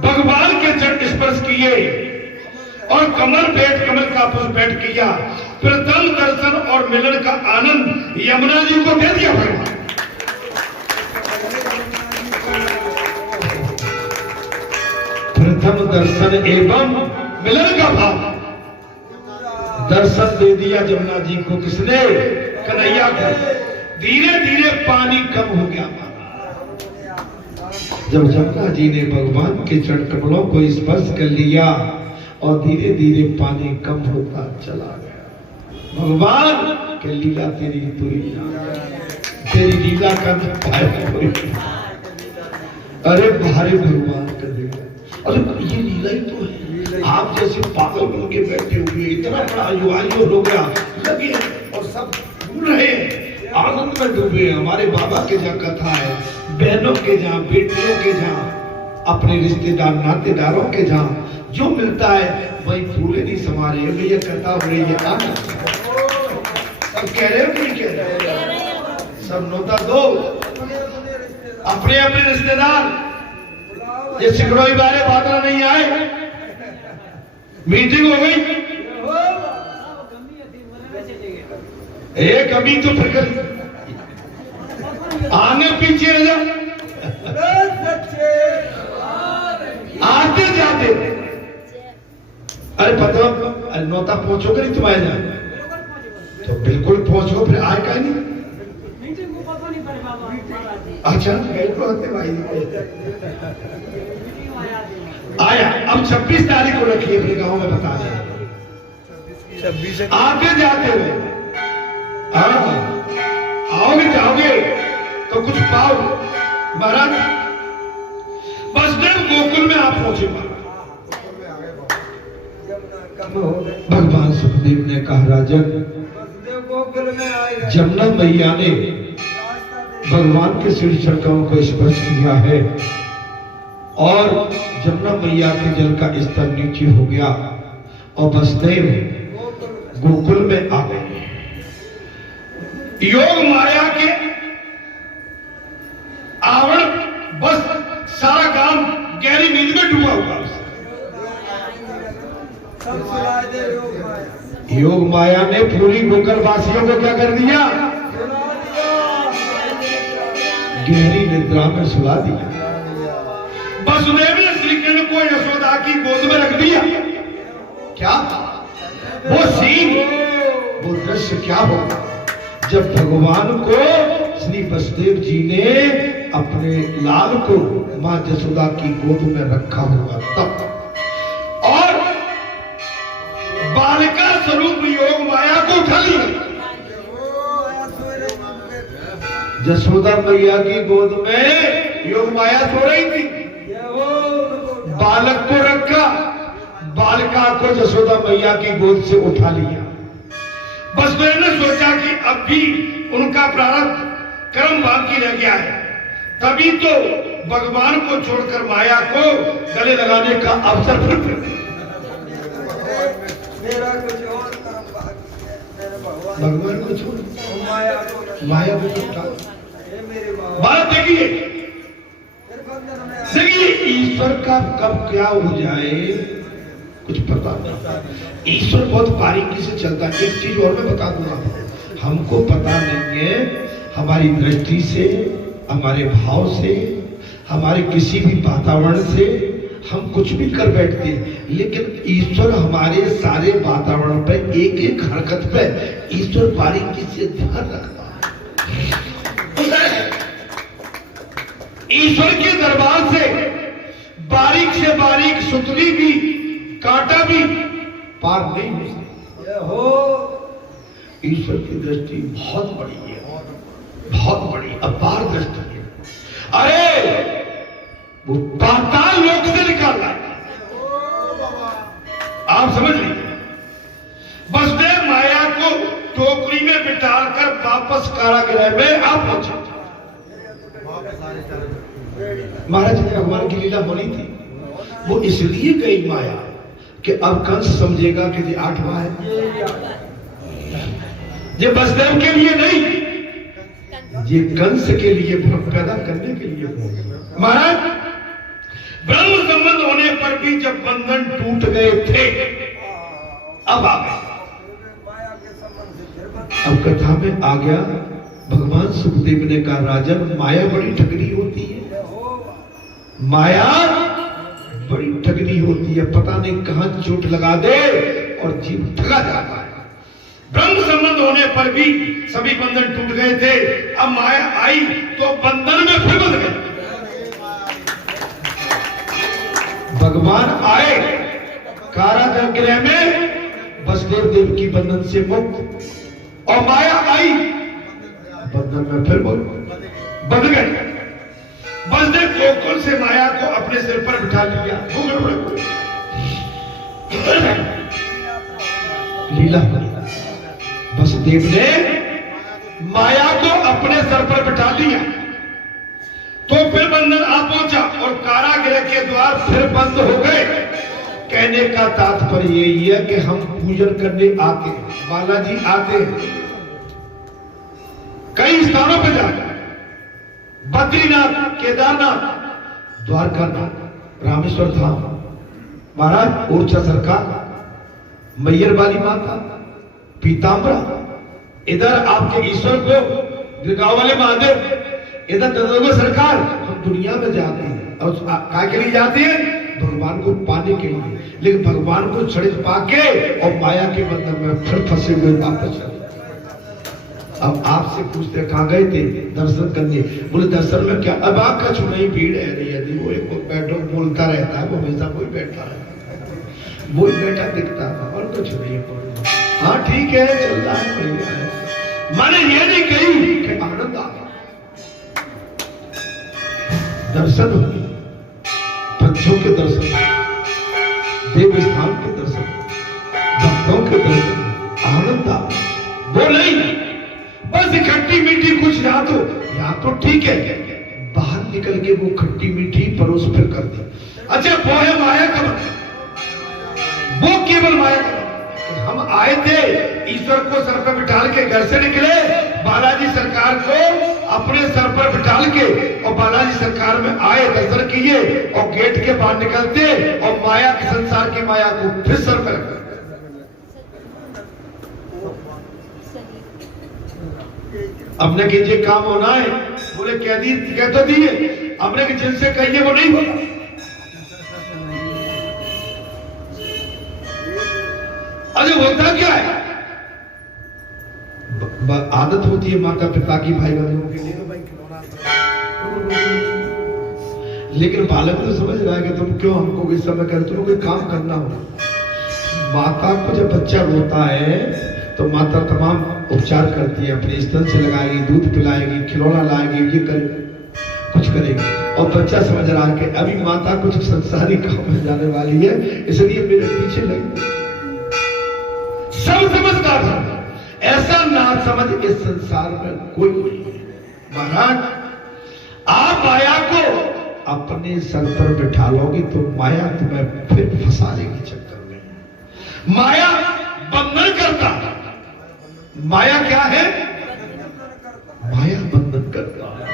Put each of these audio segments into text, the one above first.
भगवान के चरण स्पर्श किए और कमल भेंट कमल का पुष्प भेंट किया। प्रथम दर्शन और मिलन का आनंद यमुना जी को दे दिया भगवान। प्रथम दर्शन एवं मिलन का भाव दर्शन दे दिया यमुना जी को। किसने? कन्हैया को। धीरे धीरे पानी कम हो गया। जब यमुना जी ने भगवान के चरण कमलों को स्पर्श कर लिया और धीरे धीरे पानी कम होता चला गया। भगवान के लीला तेरी पूरी, तेरी लीला का अरे भारी भगवान कर देगा। अरे ये लीला ही तो है। आप जैसे पागल बन के बैठे हुए, इतना बड़ा आयु हो गया लगे और सब भूल रहे हैं, आनंद में डूबे। हमारे बाबा के जहाँ कथा है, बहनों के जहाँ, बेटियों के जहाँ, अपने रिश्तेदार नातेदारों के जहाँ जो मिलता है वही फूले नहीं समा रहे। ये कथा हो रही है, सब कह रहे हो नहीं कह रहे? सब नोता दो अपने अपने रिश्तेदार। ये सिकड़ोई बारे बादरा नहीं आए, मीटिंग हो गई, एक अभी तो फिर आगे पीछे रह जा। आते जाते अरे पता नौता पहुंचोगे नहीं, तुम आए जाए तो बिल्कुल पहुंचो, फिर आए का नहीं। अच्छा भाई आया। अब 26 तारीख को रखिए अपने गांव में, बता दें 26 आते जाते हुए। आओगे जाओगे तो कुछ पाओ महाराज। वसुदेव गोकुल में आप पहुंचे। भगवान सुखदेव ने कहा राजन, जमुना मैया ने भगवान के श्री चरणों को स्पर्श किया है और जमुना मैया के जल का स्तर नीचे हो गया और वसुदेव गोकुल में आ गए। योग माया के आवरण बस सारा काम गहरी नींद में डूबा हुआ। योग माया ने पूरी गोकुल वासियों को क्या कर दिया? गहरी निद्रा में सुला दिया। वसुदेव ने श्री कृष्ण को यशोदा की गोद में रख दिया। क्या वो सीन, वो दृश्य क्या होगा जब भगवान को श्री वसुदेव जी ने अपने लाल को मां यशोदा की गोद में रखा होगा तब। और बालिका स्वरूप योग माया को उठा लिया। यशोदा मैया की गोद में योग माया सो रही थी, बालक को रखा, बालिका को यशोदा मैया की गोद से उठा लिया। वसुदेव ने सोचा कि अब भी उनका प्रारब्ध कर्म बाकी रह गया है, तभी तो भगवान को छोड़कर माया को गले लगाने का अवसर फिर मेरा कुछ और कर्म बाकी है। भगवान को छोड़ माया को छोड़ा। बात देखिए, देखिए ईश्वर का कब क्या हो जाए कुछ पता नहीं। ईश्वर बहुत बारीकी से चलता है। एक चीज और मैं बता दूंगा, हमको पता नहीं है, हमारी दृष्टि से, हमारे भाव से, हमारे किसी भी वातावरण से हम कुछ भी कर बैठते हैं, लेकिन ईश्वर हमारे सारे वातावरण पे, एक एक हरकत पे ईश्वर बारीकी से ध्यान रखता है। ईश्वर के दरबार से बारीक से बारीक सुतली भी, कांटा भी पार नहीं हो सकती। ईश्वर की दृष्टि बहुत बड़ी है, बहुत बड़ी अपार दृष्टि है। अरे वो पाताल लोक से निकाल रहा है, आप समझ लीजिए। वसुदेव माया को टोकरी में बिठाकर वापस कारागृह में आप पहुंचे। महाराज ने भगवान की लीला बोली थी, वो इसलिए गई माया कि अब कंस समझेगा कि ये 8वां है। ये वसुदेव के लिए नहीं, ये कंस के लिए पैदा करने के लिए। महाराज ब्रह्म संबंध होने पर भी जब बंधन टूट गए थे, अब आ गए। माया के संबंध से फिर अब कथा में आ गया, भगवान सुखदेव ने कहा राजन, माया बड़ी ठगनी होती है, माया बड़ी ठगनी होती है, पता नहीं कहां चोट लगा दे और जीव ठगा जाता है। ब्रह्म संबंध होने पर भी सभी बंधन टूट गए थे, अब माया आई तो बंधन में फिर बंध गए। भगवान आए कारागृह में, वसुदेव देव की बंधन से मुक्त, और माया आई बंधन में फिर बंध गए। वसुदेव गोकुल से माया को अपने सिर पर बिठा लिया। लीला वसुदेव ने माया को अपने सर पर बिठा लिया तो फिर बंधन आ पहुंचा और कारागृह के द्वार फिर बंद हो गए। कहने का तात्पर्य यही है कि हम पूजन करने आते हैं, बालाजी आते हैं, कई स्थानों पर जाते हैं, बद्रीनाथ, केदारनाथ, द्वारकानाथ, रामेश्वर धाम, महाराज ओरछा सरकार, मैयर वाली माता, पीताम्बरा, इधर आपके ईश्वर को गिरगांव वाले महादेव, इधर ददोगा सरकार। हम दुनिया में जाते हैं और क्या के लिए जाते हैं? भगवान को पाने के लिए, लेकिन भगवान को छड़ित पाके और माया के बंधन में फिर फंसे हुए वापस चले। अब आपसे पूछते कहां गए थे दर्शन करने? बोले दर्शन में क्या, अब आपका नहीं भीड़ है नहीं, यदि वो एक बैठो बोलता रहता है, वो हमेशा कोई बैठा है, वो बैठा दिखता है और कुछ नहीं है। हाँ ठीक है, चल रहा है, बढ़िया है। मैंने ये नहीं कही कि आनंद आ गया, दर्शन हो गए, पंचों के दर्शन, देव स्थान के दर्शन, भक्तों के दर्शन, आनंद आ गया। वो नहीं बस खट्टी मीठी कुछ यहाँ तो ठीक है, बाहर निकल के वो खट्टी मीठी परोस फिर कर दी। अच्छा वो है माया का, वो केवल माया का। हम आए थे ईश्वर को सर पर बिठाल के, घर से निकले बालाजी सरकार को अपने सर पर बिठाल के, और बालाजी सरकार में आए, दर्शन किए और गेट के बाहर निकलते और माया के संसार की माया को फिर सर पर रख। अपने के जे काम होना है, बोले कह तो दिए, अपने के जिनसे कहिए वो नहीं होगा। अरे होता क्या है, आदत होती है माता पिता की भाई बहनों के लिए, लेकिन बालक तो समझ रहा है कि तुम क्यों हमको इस समय कर, तुमको कोई काम करना हो। माता को जब बच्चा रोता है तो माता तमाम उपचार करती है, अपने स्तन से लगाएगी, दूध पिलाएगी, खिलौना लाएगी, ये करेगी, कुछ करेगी, और बच्चा समझ रहा है कि अभी माता कुछ संसारी काम में जाने वाली है, इसलिए मेरे पीछे लगी। सब समझदार है, ऐसा ना समझ इस संसार में कोई नहीं है। महाराज आप माया को अपने सर पर बिठा लोगे तो माया तुम्हें फिर फंसा लेगी चक्कर में। माया बंधन करता है। माया क्या है? माया बंधन करता है।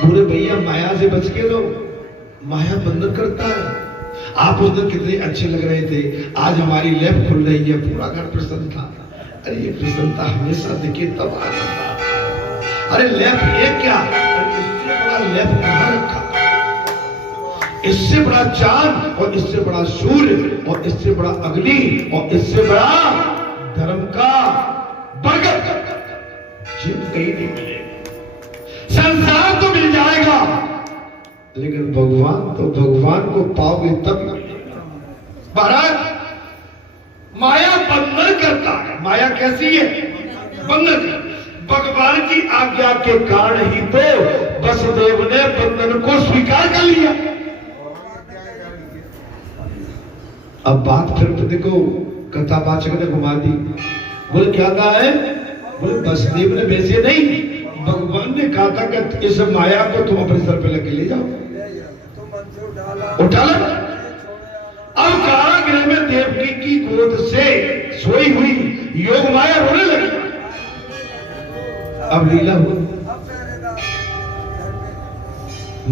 बोले भैया माया से बच के लो, माया बंधन करता है। आप उस दिन कितने अच्छे लग रहे थे, आज हमारी लैब खुल रही है, पूरा घर प्रसन्न था। अरे ये प्रसन्नता हमेशा दिखे तब आनंद आता है। अरे लैब एक क्या, इससे बड़ा लैब कहां रखा, इससे बड़ा चांद और इससे बड़ा सूर्य और इससे बड़ा अग्नि और इससे बड़ा धर्म का बरगद जीव कहीं नहीं मिलेगा। संसार तो मिल जाएगा, लेकिन भगवान को पाओगे तब मिलेगा। महाराज माया बंधन करता है। माया कैसी है? बंधन। भगवान की आज्ञा के कारण ही तो वसुदेव ने बंधन को स्वीकार कर लिया। अब बात फिर देखो, कथावाचक ने घुमा दी। बोले क्या कहा है? बोले वसुदेव ने वैसे नहीं, भगवान ने कहा था कि इस माया को तुम अपने सर पे लेके ले जाओ, उठा लो। अब कारागृह में देवकी की गोद से सोई हुई योग माया रोने लगी। अब लीला हुई,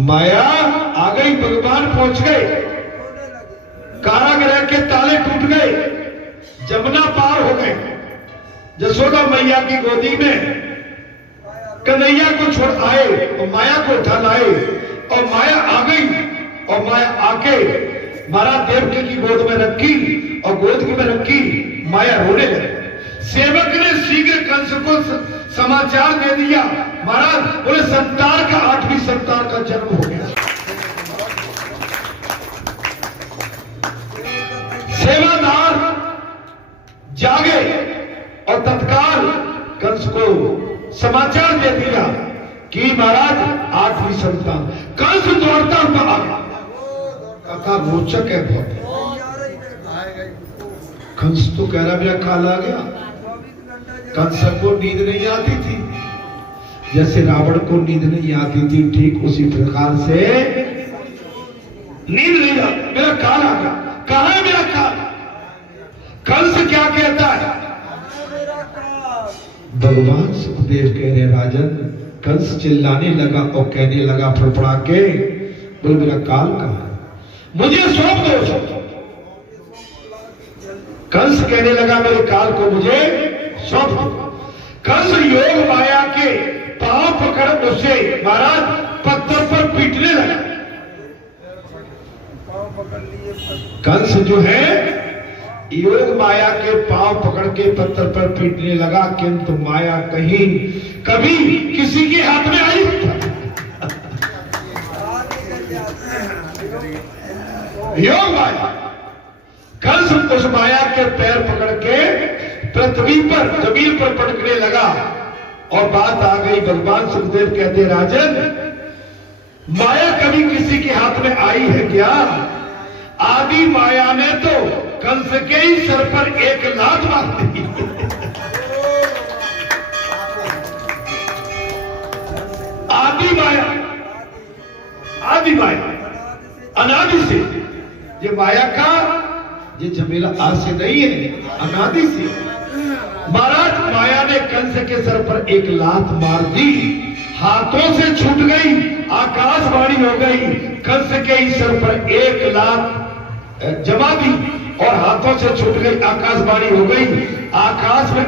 माया आ गई, भगवान पहुंच गए, कारागृह के ताले टूट गए, जमुना पार हो गए, यशोदा मैया की गोदी में कन्हैया को छोड़ आए और माया को उठा लाए और माया आ गई और माया आके महाराज देवकी की गोद में रखी और गोद में रखी माया रोने लगी। सेवक ने शीघ्र कंस को समाचार दे दिया, महाराज बोले संतान का 8वीं संतान का जन्म हो गया। सेवादार जागे और तत्काल कंस को समाचार दे दिया कि महाराज 8वीं संतान। कंस दौड़ता हुआ आ गया। कथा रोचक है बहुत। कंस तो कह रहा मेरा काल आ गया। कंस को नींद नहीं आती थी, जैसे रावण को नींद नहीं आती थी, ठीक उसी प्रकार से नींद नहीं आती, मेरा काल आ गया। कहां है मेरा काल? कंस क्या कहता है? भगवान सुखदेव कह रहे राजन, कंस चिल्लाने लगा और कहने लगा फड़फड़ा के, बोले मेरा काल कहां है, मुझे सौंप दो। कंस कहने लगा मेरे काल को मुझे सौंप दो। कंस योग माया के पांव पकड़ उसे महाराज पत्थर पर पीटने लगा। कंस जो है योग माया के पांव पकड़ के पत्थर पर पीटने लगा, किंतु माया कहीं कभी किसी के हाथ में आई। योग माया कंस उस माया के पैर पकड़ के पृथ्वी पर जमीन पर पटकने लगा और बात आ गई। भगवान सुखदेव कहते राजन, माया कभी किसी के हाथ में आई है क्या? आदि माया ने तो कंस के ही सर पर एक लात मार दी। आदि माया, आदि माया अनादि से, ये माया का ये झमेला आज से नहीं है, अनादि से। महाराज माया ने कंस के सर पर एक लात मार दी, हाथों से छूट गई, आकाशवाणी हो गई। कंस के ही सर पर एक लात जमा दी और हाथों से छूट गई, आकाशवाणी हो गई। आकाश में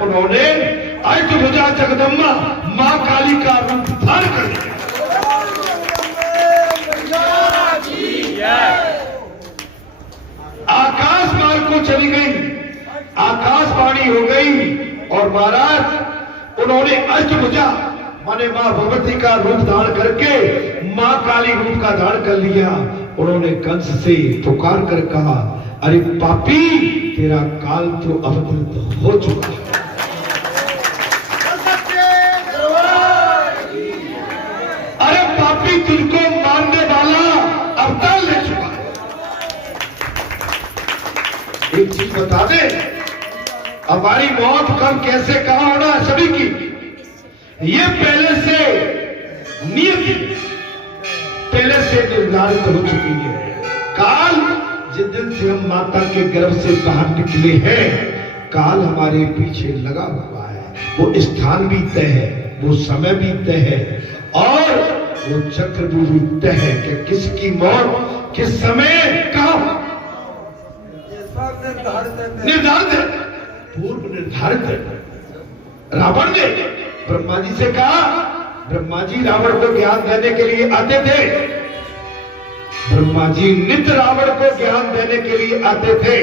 उन्होंने अष्टभुजा जगदम्बा मां काली का रूप धारण कर लिया। आकाश मार्ग को चली गई, आकाशवाणी हो गई और महाराज उन्होंने अष्टभुजा माने मां भगवती का रूप धारण करके मां काली रूप का धारण कर लिया। उन्होंने कंस से पुकार कर कहा, अरे पापी, तेरा काल तो अवतरित हो चुका है। अरे पापी, तुझको मारने वाला अवतार ले चुका है। एक चीज बता दे, हमारी मौत कब कैसे कहां होना है सभी की, ये पहले से नियति, पहले से निर्धारित हो चुकी है। काल जिस दिन से हम माता के गर्भ से बाहर निकले हैं, काल हमारे पीछे लगा हुआ है। वो स्थान भी तय है, वो समय भी तय है और वो चक्र भी तय है कि किसकी मौत किस समय कहां, निर्धारित है, पूर्व निर्धारित है। रावण ने ब्रह्मा जी से कहा, ब्रह्मा जी रावण को ज्ञान देने के लिए आते थे, ब्रह्मा जी नित्य रावण को ज्ञान देने के लिए आते थे।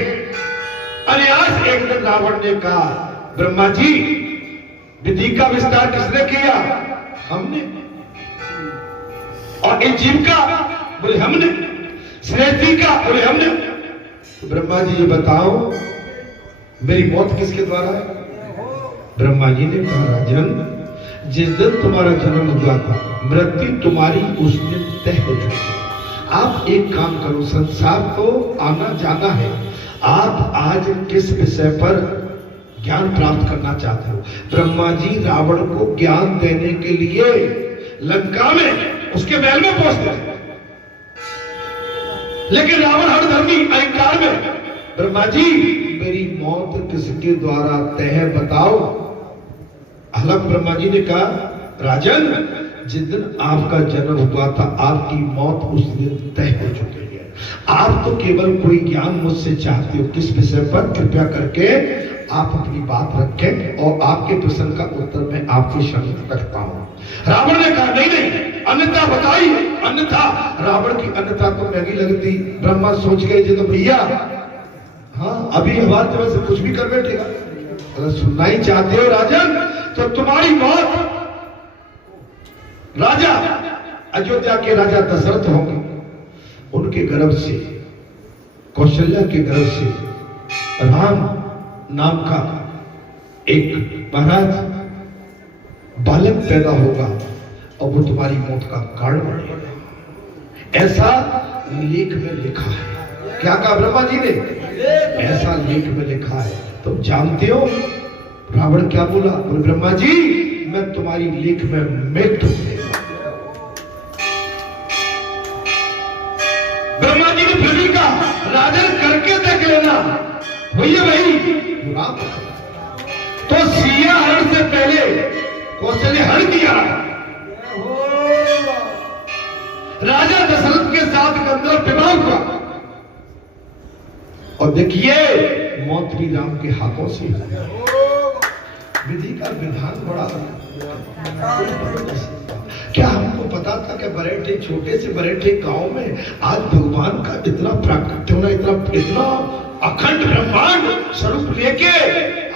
अनायास एक दिन रावण ने कहा, ब्रह्मा जी विधि का विस्तार किसने किया? हमने। और इस जीव का? बोले हमने। सृष्टि का? बोले हमने। तो ब्रह्मा जी ये बताओ, मेरी मौत किसके द्वारा है? ब्रह्मा जी ने कहा, राजन, जिस दिन तुम्हारा जन्म हुआ था, मृत्यु तुम्हारी उस दिन तय हो चुकी है। आप एक काम करो, संसार तो आना जाना है, आप आज किस विषय पर ज्ञान प्राप्त करना चाहते हो? ब्रह्मा जी रावण को ज्ञान देने के लिए लंका में उसके महल में पहुंचते थे, लेकिन रावण हर धर्मी अहंकार में, ब्रह्मा जी मेरी मौत किसके द्वारा तय है बताओ। हालांकि ब्रह्मा जी ने कहा, राजन, जिस दिन आपका जन्म हुआ था, आपकी मौत उस दिन तय हो चुकी है। आप तो केवल कोई ज्ञान मुझसे चाहते हो, किस विषय पर? कृपया करके आप अपनी बात रखें और आपके प्रश्न का उत्तर मैं आपके सामने रखता हूं। रावण ने कहा नहीं नहीं, अन्यथा बताइए। अन्यथा रावण की अन्यथा तो महंगी लगती। ब्रह्मा सोच गए जी तो भैया, हाँ अभी हमारे तरफ से कुछ भी कर बैठेगा। अगर सुनना ही चाहते हो राजन तो तुम्हारी बात राजा अयोध्या के राजा दशरथ होंगे, उनके गर्भ से, कौशल्या के गर्भ से राम नाम का एक महाराज बालक पैदा होगा और वो तुम्हारी मौत का कारण बनेगा। ऐसा लेख में लिखा है। क्या कहा ब्रह्मा जी ने? ऐसा लेख में लिखा है। तुम जानते हो रावण क्या बोला? बोले ब्रह्मा जी मैं तुम्हारी लेख में मृत्यु दूंगा। ब्रह्मा जी ने फिर भी कहा राजन करके देख लेना, भैया भाई राम तो सिया हरण से पहले कौशल्य हरण किया। राजा दशरथ के साथ गंधर्व विवाह हुआ और देखिए मौत भी राम के हाथों से विधि का विधान बड़ा। क्या हमको पता था कि बरेठे छोटे से बरेठे गांव में आज भगवान का इतना प्राकट्य होना, इतना अखंड ब्रह्मांड स्वरूप लेके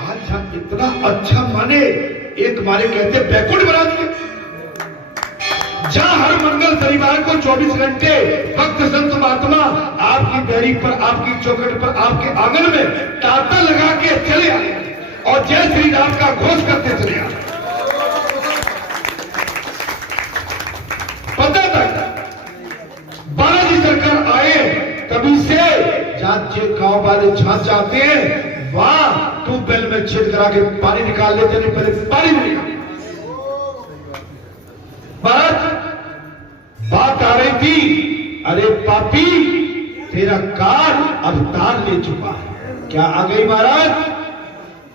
आज हम इतना अच्छा माने एक मारे कहते बैकुंठ बना दिए, जहां हर मंगल शनिवार को 24 घंटे भक्त संत महात्मा आपकी बैरी पर, आपकी चौखट पर, आपके आंगन में तांता लगा के चले आए और जय श्री राम का घोष करते चले आए। पता था बालाजी सरकार आए तभी से जाते गांव वाले जहां जाते हैं वहां ट्यूबवेल में छेद करा के पानी निकाल लेते, नहीं पहले पानी नहीं। महाराज बात आ रही थी, अरे पापी तेरा काल अवतार ले चुका है। क्या आ गई महाराज?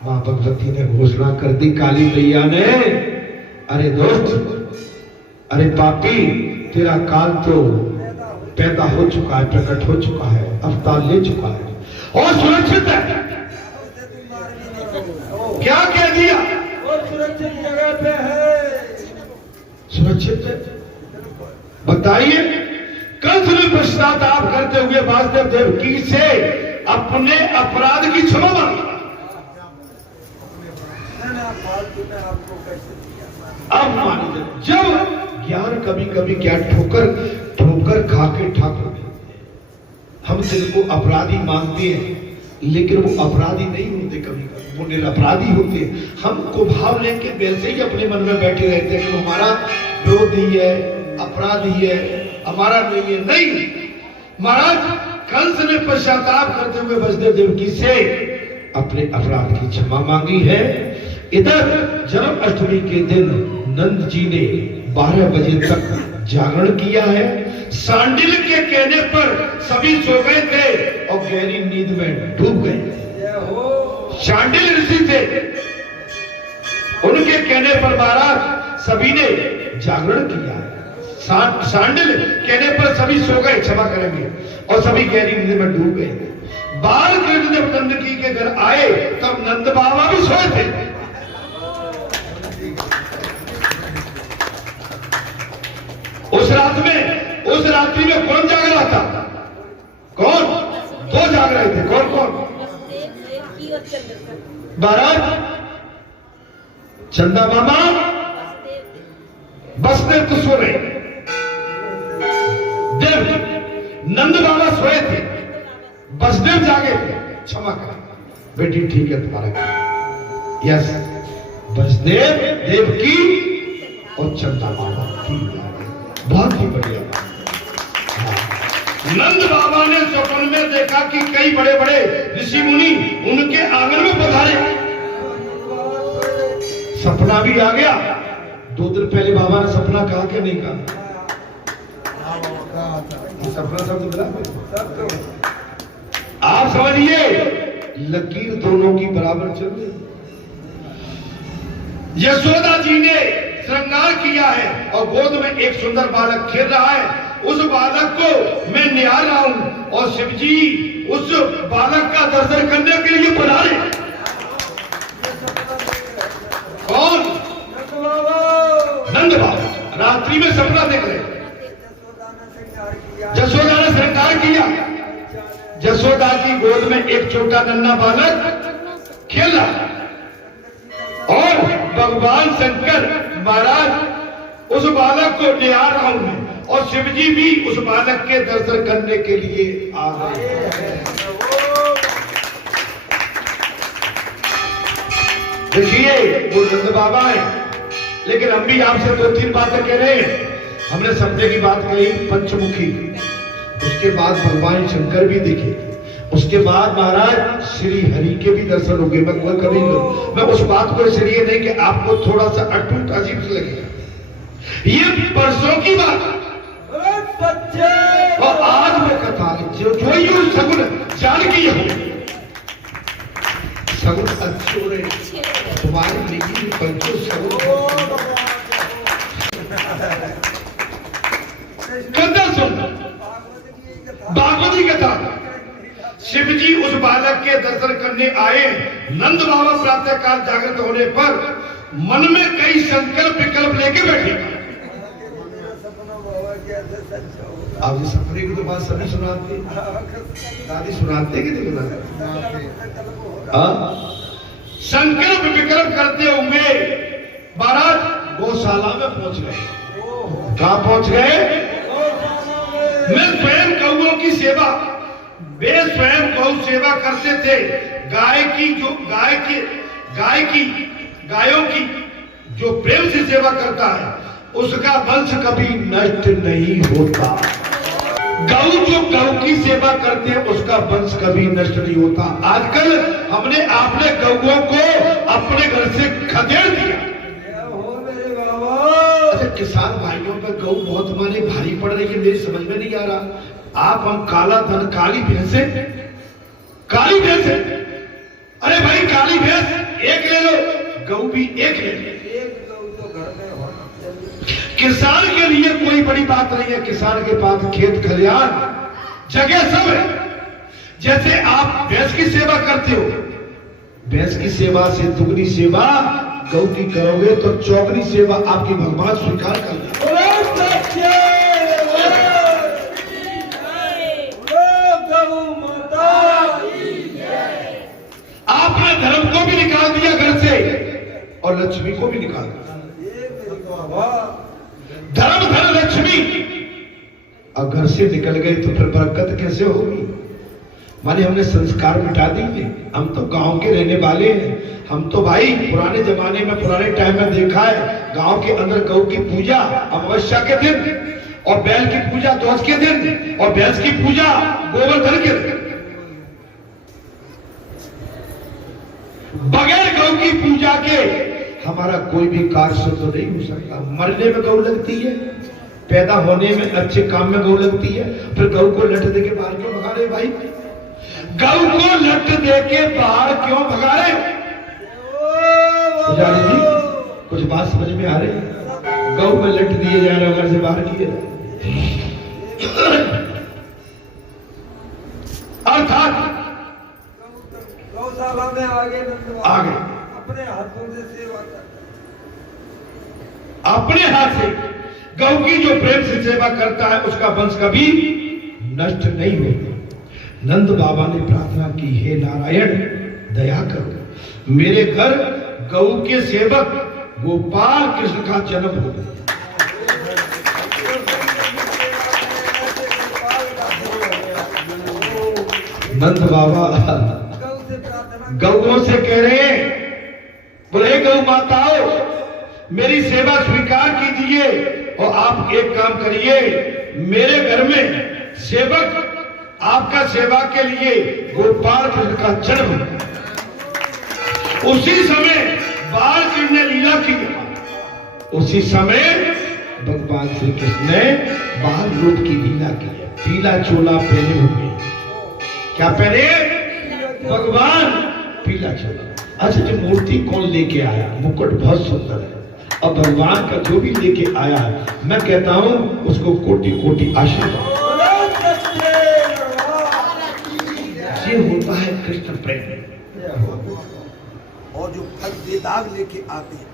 मां भगवती ने घोषणा कर दी, काली मैया ने, अरे दोस्त, अरे पापी तेरा काल तो पैदा हो चुका है, प्रकट हो चुका है, अवतार ले चुका है और सुरक्षित है। क्या कह दिया? और सुरक्षित जगह पे है। सुरक्षित है? बताइए। कंस ने पश्चाताप करते हुए वासुदेव देवकी से अपने अपराध की क्षमा मांगी। अब मान जब ज्ञान कभी कभी क्या ठोकर खा के ठाकुर हम जिनको अपराधी मानते हैं, लेकिन वो अपराधी नहीं होते, कभी कभी वो निरपराधी होते हैं। हमको भाव लेके वैसे ही अपने मन में बैठे रहते हैं कि हमारा विरोधी है, अपराधी है, हमारा नहीं है। नहीं महाराज, कंस ने पश्चाताप करते हुए वसुदेव देवकी से अपने अपराध की क्षमा मांगी है। इधर जन्माष्टमी के दिन नंद जी ने 12 बजे तक जागरण किया है। सांडिल के कहने पर सभी सो गए थे और गहरी नींद में डूब गए। सांडिल ऋषि थे, उनके कहने पर महाराज सभी ने जागरण किया है। सांडिल कहने पर सभी सो गए, क्षमा करेंगे, और सभी गहरी नींद में डूब गए। बाल कृष्ण जब नंदकी के घर आए तब नंद बाबा भी सोए थे। उस रात्रि में कौन जाग रहा था? कौन? 2 जाग रहे थे। कौन कौन? महाराज चंदा मामा, वसुदेव तो सो रहे, देव नंद बाबा सोए थे, वसुदेव जागे थे। क्षमा करें बेटी, ठीक है तुम्हारा। यस, वसुदेव, देवकी और चंदा मामा ठीक है, बहुत ही बढ़िया। नंद बाबा ने स्वप्न में देखा कि कई बड़े बड़े ऋषि मुनि उनके आंगन में पधारे। सपना भी आ गया। 2 दिन पहले बाबा ने सपना कहा कि नहीं कहा? सपना शब्द मिला। आप समझिए, लकीर दोनों की बराबर चल रही। यशोदा जी ने श्रृंगार किया है और गोद में एक सुंदर बालक खेल रहा है। उस बालक को मैं निहार रहा हूं। और शिव जी उस बालक का दर्शन करने के लिए बुला रहे। कौन? नंद बाबा रात्रि में सपना देख रहे। जसोदा ने श्रृंगार किया। जसोदा की गोद में एक छोटा नन्हा बालक खेला और भगवान शंकर महाराज उस बालक को ले आ रहा हूं और शिव जी भी उस बालक के दर्शन करने के लिए आ गए हैं। देखिए वो नंद बाबा है, लेकिन हम भी आपसे 2-3 बातें कह रहे हैं। हमने सपने की बात कही पंचमुखी, उसके बाद भगवान शंकर भी दिखे, उसके बाद महाराज श्री हरि के भी दर्शन हो गए। मैं उस बात को इसलिए नहीं कि आपको थोड़ा सा अटूट अजीब से लगेगा, ये परसों की बात और आज में कथा जो सगुन जान की हो सगुन अच्छे हो रहे तुम्हारे लेकिन पंचो सगुन कथा सुन भागवती कथा। शिव जी उस बालक के दर्शन करने आए। नंद बाबा प्रातः काल जागृत होने पर मन में कई संकल्प विकल्प लेके बैठे। आप जी सपने की तो बात सभी सुनाते, दादी सुनाते कि नहीं सुनाते? संकल्प विकल्प करते हुए महाराज गौशाला में पहुंच गए। कहां पहुंच गए? मैं स्वयं गौओं की सेवा, वे स्वयं गौ सेवा करते थे। गायों की जो प्रेम से सेवा करता है उसका वंश कभी नष्ट नहीं होता। गौ जो गौ की सेवा करते हैं उसका वंश कभी नष्ट नहीं होता। आजकल आपने गौओं को अपने घर से खदेड़ दिया। अच्छा, किसान भाइयों पर गौ बहुत माने भारी पड़ रही है, मेरी समझ में नहीं आ रहा। हम काला धन काली भैंसे, अरे भाई काली भैंस एक ले लो, गौ भी एक ले लो। किसान के लिए कोई बड़ी बात नहीं है, किसान के पास खेत खलिहान जगह सब है। जैसे आप भैंस की सेवा करते हो, भैंस की सेवा से दुगनी सेवा गौ की करोगे तो चौगनी सेवा आपकी भगवान स्वीकार कर ले। आपने धर्म को भी निकाल दिया घर से और लक्ष्मी को भी निकाल दिया। धर्म धन लक्ष्मी अब घर से निकल गए तो फिर बरकत कैसे होगी? माने हमने संस्कार मिटा दिए। हम तो गांव के रहने वाले हैं। हम तो भाई पुराने जमाने में, पुराने टाइम में देखा है गांव के अंदर गौ की पूजा अमावस्या के दिन और बैल की पूजा ध्वज के दिन और भैंस की पूजा गोवर्धन के दिन। बगैर गौ की पूजा के हमारा कोई भी कार्य शुद्ध नहीं हो सकता। मरने में गौ लगती है, पैदा होने में अच्छे काम में गौ लगती है, फिर गौ को लट दे के बाहर क्यों भगा रहे भाई? गौ को लट दे के बाहर क्यों भगा रहे? पुजारी जी कुछ बात समझ में आ रही? गौ में लट दिए जा रहे, घर से बाहर किए अर्थात गौशाला में आगे अपने हाथों से सेवा करता, अपने हाथ से गौ की जो प्रेम से सेवा करता है उसका वंश कभी नष्ट नहीं होगा। नंद बाबा ने प्रार्थना की, हे नारायण दया करो, मेरे घर गौ के सेवक गोपाल कृष्ण का जन्म हो। नंद बाबा गौओं से कह रहे हैं, बोले गौ माताओं मेरी सेवा स्वीकार कीजिए और आप एक काम करिए, मेरे घर में सेवक आपका सेवा के लिए गोपाल कृष्ण का जन्म। उसी समय बाल कृष्ण ने लीला की, उसी समय भगवान श्री कृष्ण ने बाल रूप की लीला की। पीला चोला पहने हुए, क्या पहने? भगवान पीला चोला। अच्छा, जो मूर्ति कौन लेके आया? मुकुट बहुत सुंदर है और भगवान का जो भी लेके आया है, मैं कहता हूं उसको कोटि कोटि आशीर्वाद। कृष्ण प्रेम। जय हो। और जो फल बेदाग लेके आते हैं,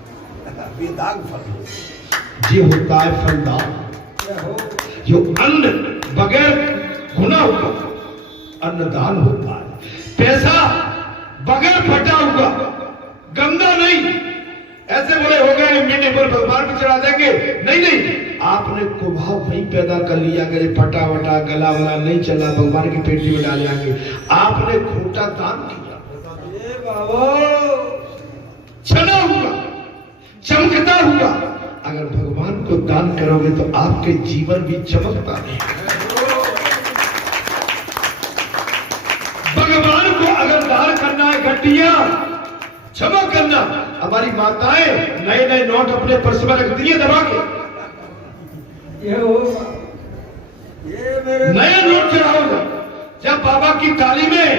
बेदाग फल, ये होता है फलदार। जय हो। जो अन्न बगैर गुना हुआ अन्नदान होता है। पैसा बगैर फटा हुआ गंदा नहीं। ऐसे बोले हो गए मीठे पर भगवान पे चढ़ा देंगे, नहीं नहीं, आपने कुभाव वही पैदा कर लिया, अगर फटा वटा गला वला नहीं चला भगवान की पेटी में डाले आगे, आपने खोटा दान किया। ये बाबा छना हुआ चमकता हुआ, अगर भगवान को दान करोगे तो आपके जीवन भी चमकता है। भगवान को अगर दान करना है गड्डियां क्षमा करना, हमारी माताएं नए नए नोट अपने पर्स में रखती है दबा के, ये हो। ये मेरे नया नोट चढ़ाओगे। जब बाबा की ताली में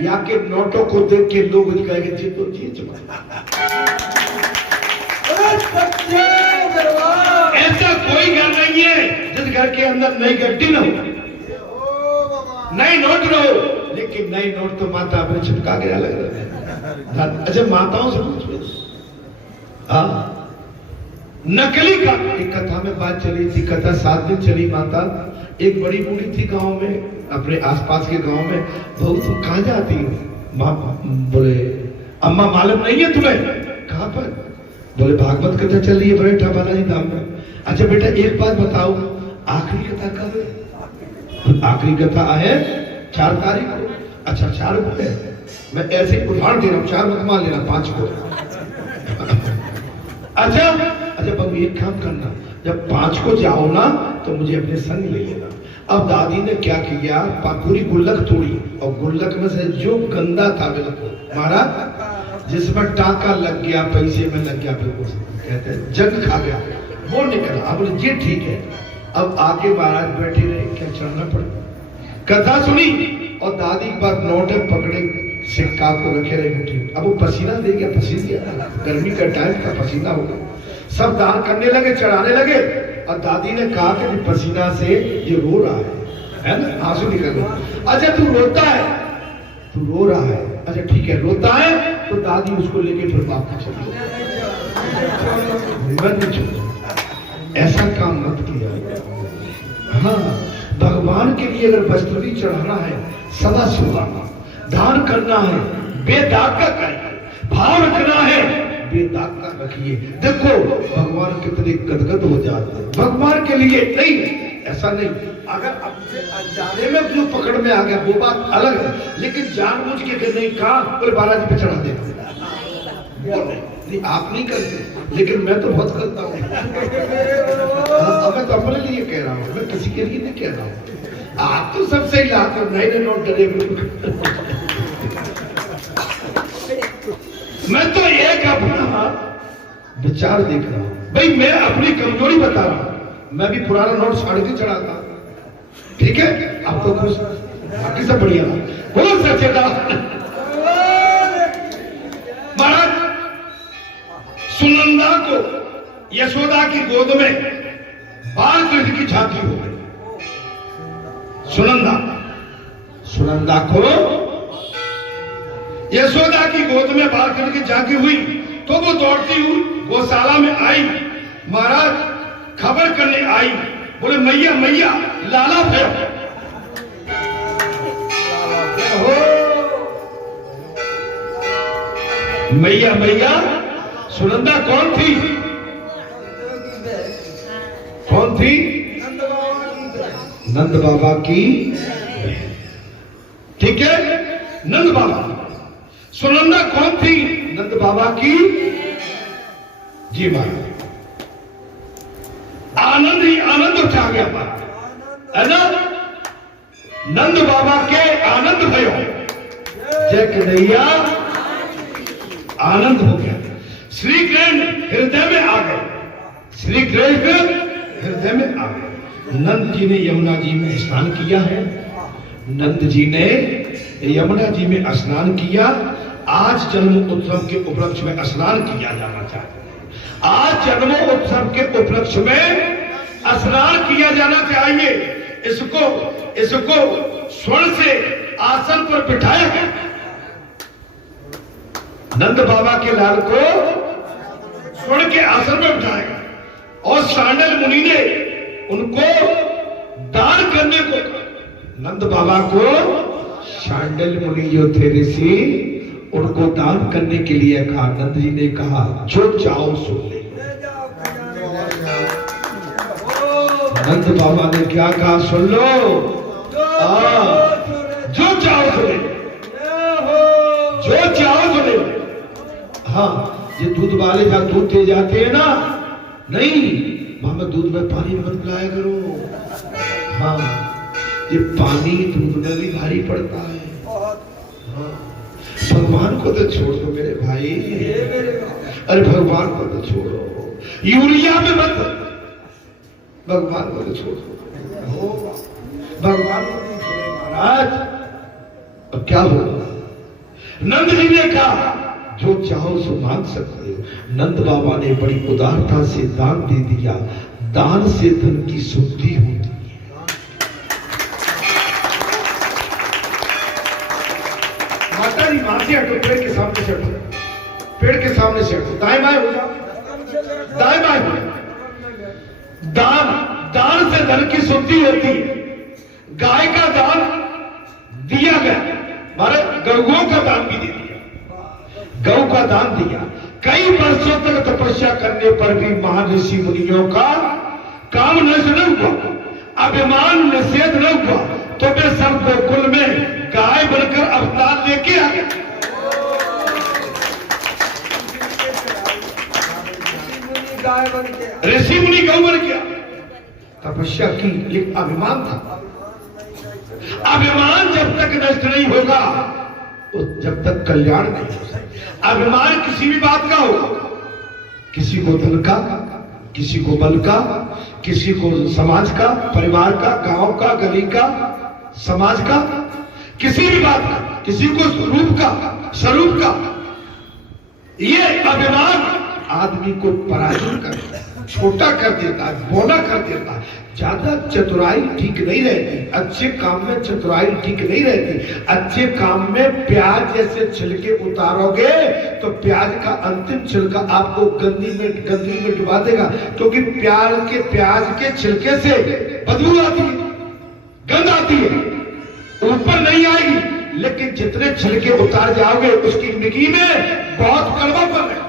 यहाँ के नोटों को देख के लोग कहेंगे जी तो जी चमक। सच्चे दरबार। ऐसा कोई घर नहीं है जिस घर के अंदर नई गड्डी न हो, ये हो बाबा। नए नोट न हो, लेकिन नए नोट तो माता अपने चिपका के अलग रहे। अच्छा माताओं से पूछो, हाँ नकली का एक कथा में बात चली थी, कथा 7 दिन चली। माता एक बड़ी बूढ़ी थी गांव में, अपने आसपास के गांव में। बहू तुम कहाँ जाती हो? माँ बोले अम्मा मालूम नहीं है तुम्हें? कहाँ पर? बोले भागवत कथा चल रही है बेटा बालाजी धाम में। अच्छा बेटा एक बात बताओ, आखिरी कथा कब है? आखिरी कथा है 4 तारीख को। अच्छा 4 को है, मैं ऐसे ही उदाहरण दे रहा हूँ, 4 मत मान लेना, 5 को। अच्छा अच्छा बाबू एक काम करना, जब 5 को जाओ ना तो मुझे अपने संग ले लेना। अब दादी ने क्या किया, पूरी गुल्लक तोड़ी और गुल्लक में से जो गंदा था बिल्कुल महाराज, जिसमें टाका लग गया, पैसे में लग गया, बिल्कुल कहते हैं जंग खा गया, वो निकला। अब बोले ये ठीक है। अब आके महाराज बैठे रहे, क्या चढ़ना पड़ा। कथा सुनी और दादी एक बार नोटे पकड़े, सिक्का को रखे रहे मुट्ठी। अब वो पसीना दे गया, पसीन गया, गर्मी का टाइम का पसीना हो गया। सब दान करने लगे, चढ़ाने लगे, और दादी ने कहा कि पसीना से ये रो रहा है ना, आंसू निकल गए। अच्छा तू रोता है, तू रो रहा है, अच्छा ठीक है रोता है, तो दादी उसको लेके फिर वापस चली। मत छोड़ो, ऐसा काम मत किया। हाँ भगवान के लिए अगर वस्त्र भी चढ़ाना है, सदा सुहाना दान करना है, बेदाग का करिए, भाव रखना है, बेदाग का रखिए। देखो भगवान कितने गदगद हो जाते हैं भगवान के लिए। नहीं ऐसा नहीं, अगर अपने अनजाने में जो पकड़ में आ गया वो बात अलग है, लेकिन जानबूझ के नहीं कहा बोले बालाजी पे चढ़ा देना, वो नहीं, आप नहीं करते, लेकिन मैं तो बहुत करता हूँ। मैं तो अपने लिए कह रहा हूँ, मैं किसी के लिए नहीं कह रहा हूँ। आप तो सबसे ही लाते हो, नए नए नोट डरे। मैं तो एक अपना विचार देख रहा हूं भाई, मैं अपनी कमजोरी बता रहा हूं। मैं भी पुराना नोट साड़ के चढ़ाता, ठीक है? आपको खुश, बाकी सब बढ़िया। बोलो सच्चे महाराज, सुनंदा को यशोदा की गोद में बाल कृष्ण की झांकी हो गई। सुनंदा को यशोदा की गोद में बाल कृष्ण की झांकी हुई, तो वो दौड़ती हुई गौशाला में आई। महाराज खबर करने आई, बोले मैया मैया लाला भयो। मैया मैया सुनंदा कौन थी? कौन थी? नंद बाबा की, ठीक है? नंद बाबा। सुनंदा कौन थी? नंद बाबा की जी महाराज। आनंद ही आनंद उठा गया है ना, नंद बाबा के आनंद भयो, जय कन्हैया आनंद हो गया। श्री कृष्ण हृदय में आ गए, श्री कृष्ण हृदय में आ गए। नंद जी ने यमुना जी में स्नान किया है, नंद जी ने यमुना जी में स्नान किया। आज जन्म उत्सव के उपलक्ष्य में स्नान किया जाना चाहिए। आज जन्म उत्सव के उपलक्ष्य में स्नान किया जाना चाहिए। इसको स्वर्ण से आसन पर बिठाया गया, नंद बाबा के लाल को छोड़ के आसन में उठाएगा और सांडल मुनि ने उनको दान करने को कहा। नंद बाबा को सांडल मुनि जो थे ऋषि उनको दान करने के लिए कहा। नंद जी ने कहा जो चाहो सुन ले। नंद बाबा ने क्या कहा सुन लो, जो चाहो सुन ले, जो चाहो सुन ले। हाँ, ये दूध वाले जहाँ दूध दे जाते हैं ना, नहीं मामा दूध में पानी मत मिलाया करो। हाँ, ये पानी दूध में भी भारी पड़ता है। हाँ, भगवान को तो छोड़ दो मेरे भाई, अरे भगवान को तो छोड़ो, यूरिया में मत, भगवान को तो छोड़ दो, भगवान को नहीं छोड़ो महाराज। अब क्या होगा? नंद जी ने कहा जो चाहो सो मांग सकते हो। नंद बाबा ने बड़ी उदारता से दान दे दिया। दान से धन की शुद्धि होती है। माता जी वहां से हटो, पेड़ के सामने से हटो, पेड़ के सामने से हटो, दाएं बाएं हो जाओ, दाएं बाएं हो जाओ। दान से धन की शुद्धि होती है। गाय का दान दिया गया, हमारे गौओं का दान भी दे दिया, गौ का दान दिया। कई वर्षों तक तपस्या करने पर भी महान ऋषि मुनियों का काम नष्ट न हुआ, अभिमान निषेध न हुआ, तो वे सब गोकुल में गाय बनकर अवतार लेके आ गए। ऋषि मुनि गौ बन गया, तपस्या की, एक अभिमान था। अभिमान जब तक नष्ट नहीं होगा तो जब तक कल्याण नहीं हो सकता। अभिमान किसी भी बात का हो, किसी को धन का, किसी को बल का, किसी को समाज का, परिवार का, गांव का, गली का, समाज का, किसी भी बात का, किसी को रूप का, स्वरूप का, ये अभिमान आदमी को पराजित कर देता है, छोटा कर देता है, बोला कर देता है। ज्यादा चतुराई ठीक नहीं रहती, अच्छे काम में चतुराई ठीक नहीं रहती। अच्छे काम में प्याज जैसे छिलके उतारोगे तो प्याज का अंतिम छिलका आपको गंदी में डुबा देगा, क्योंकि प्याज के छिलके से बदबू आती है, गंध आती है, ऊपर नहीं आएगी। लेकिन जितने छिलके उतार जाओगे उसकी मिट्टी में बहुत कड़वापन है।